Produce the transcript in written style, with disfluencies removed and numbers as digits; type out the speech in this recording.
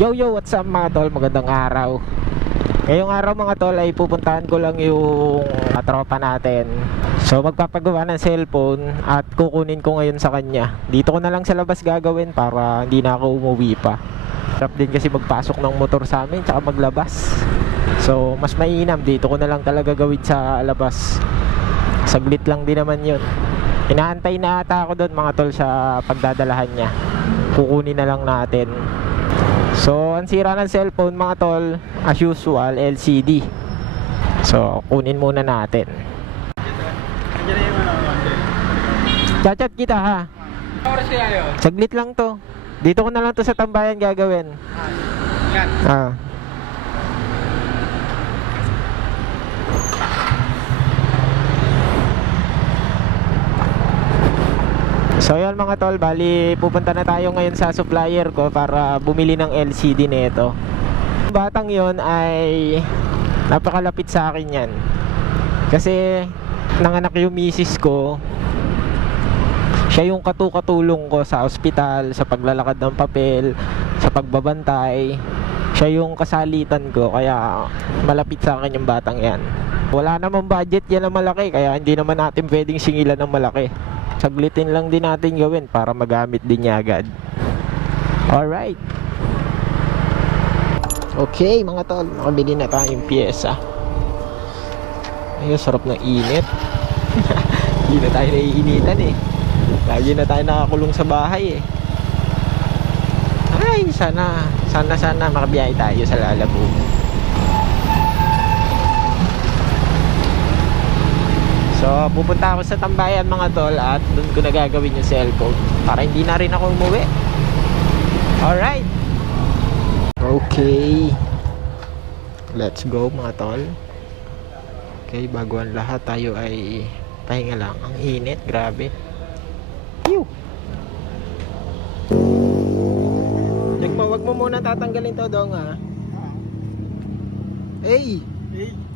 Yo yo, what's up mga tol? Magandang araw. Ngayong araw mga tol ay pupuntahan ko lang yung tropa natin. So magpapagawa ng cellphone at kukunin ko ngayon sa kanya. Dito ko na lang sa labas gagawin para hindi na ako umuwi pa. Sarap din kasi magpasok ng motor sa amin tsaka maglabas. So mas mainam dito ko na lang talaga gawin sa labas. Saglit lang din naman yun. Inaantay na ata ako doon mga tol sa pagdadalahan niya. Kukunin na lang natin. So, ang sira ng cellphone mga tol, as usual, LCD. So, kunin muna natin. Chat-chat kita ha. Oras kaya yun? Saglit lang to. Dito ko na lang to sa tambayan gagawin. Yan. Ah. So yan mga tol, bali pupunta na tayo ngayon sa supplier ko para bumili ng LCD nito. Batang yon ay napakalapit sa akin yan. Kasi nanganak yung misis ko. Siya yung katulong ko sa ospital, sa paglalakad ng papel, sa pagbabantay. Siya yung kasalitan ko, kaya malapit sa akin yung batang yan. Wala namang budget yan na malaki, kaya hindi naman natin pwedeng singilan ng malaki. Saglitin lang din natin gawin para magamit din niya agad. Alright. Okay mga tol, nakabili na tayong pyesa. Ay, sarap ng init. Hindi na tayo naiinitan eh. Lagi na tayo nakakulong sa bahay eh. Ay, sana makabiyahe tayo sa Lalabo. So, pupunta ako sa tambayan mga tol at doon ko na gagawin yung cellphone para hindi na rin ako umuwi. Alright. Okay. Let's go mga tol. Okay, bago ang lahat tayo ay pahinga lang. Ang init, grabe. Pew! Wag mo muna tatanggalin to dong ha. Hey! Hey!